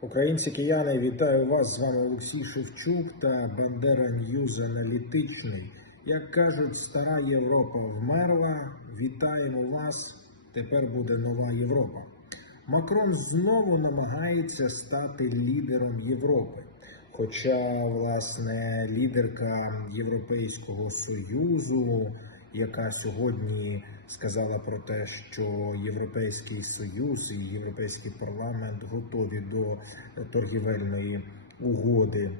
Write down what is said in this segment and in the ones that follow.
Українці кияни, вітаю вас! З вами Олексій Шевчук та Бандера Ньюз Аналітичний. Як кажуть, стара Європа вмерла. Вітаємо вас! Тепер буде нова Європа. Макрон знову намагається стати лідером Європи. Хоча, власне, лідерка Європейського Союзу, яка сьогодні сказала про те, що Європейський Союз і Європейський парламент готові до торгівельної угоди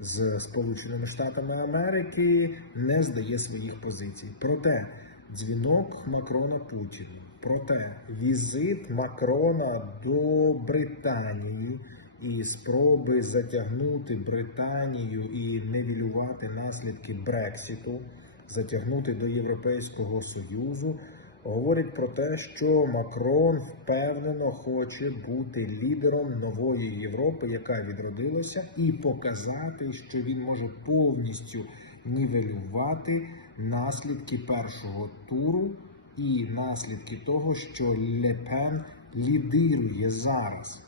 з Сполученими Штатами Америки, не здає своїх позицій. Проте дзвінок Макрона Путіну, проте візит Макрона до Британії і спроби затягнути Британію і невілювати наслідки Брексіту, затягнути до Європейського Союзу, говорить про те, що Макрон впевнено хоче бути лідером нової Європи, яка відродилася, і показати, що він може повністю нівелювати наслідки першого туру і наслідки того, що Лепен лідирує зараз.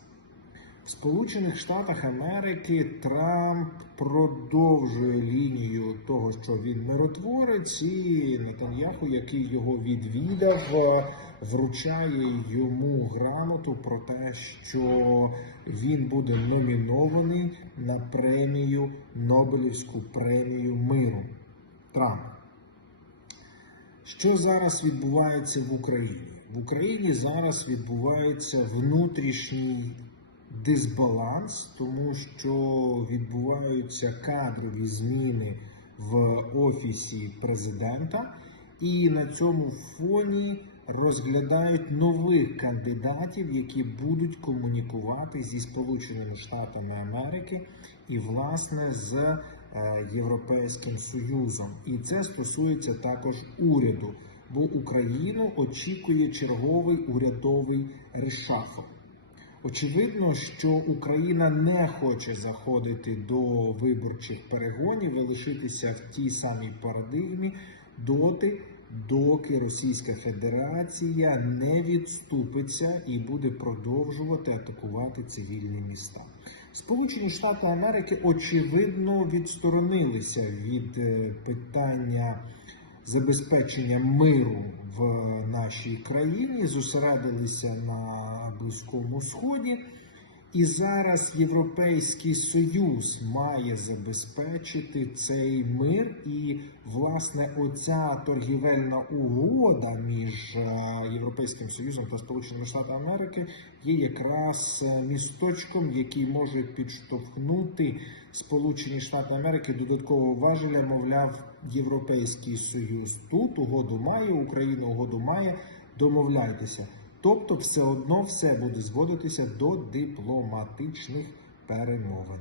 В Сполучених Штатах Америки Трамп продовжує лінію того, що він миротворець, і Нетаньяху, який його відвідав, вручає йому грамоту про те, що він буде номінований на премію Нобелівську премію миру. Трамп. Що зараз відбувається в Україні? В Україні зараз відбувається внутрішній дисбаланс, тому що відбуваються кадрові зміни в офісі президента, і на цьому фоні розглядають нових кандидатів, які будуть комунікувати зі Сполученими Штатами Америки і, власне, з е, Європейським Союзом. І це стосується також уряду, бо Україну очікує черговий урядовий решафл. Очевидно, що Україна не хоче заходити до виборчих перегонів і лишитися в тій самій парадигмі доти, доки Російська Федерація не відступиться і буде продовжувати атакувати цивільні міста. Сполучені Штати Америки очевидно відсторонилися від е, питання забезпечення миру в нашій країні, зосередилися на Близькому Сході. І зараз Європейський Союз має забезпечити цей мир, і власне оця торгівельна угода між е, Європейським Союзом та Сполученими Штатами Америки є якраз е, місточком, який може підштовхнути Сполучені Штати Америки додаткового важеля, мовляв, Європейський Союз. Тут угоду має, Україна угоду має, домовляйтеся. Тобто, все одно все буде зводитися до дипломатичних перемовин.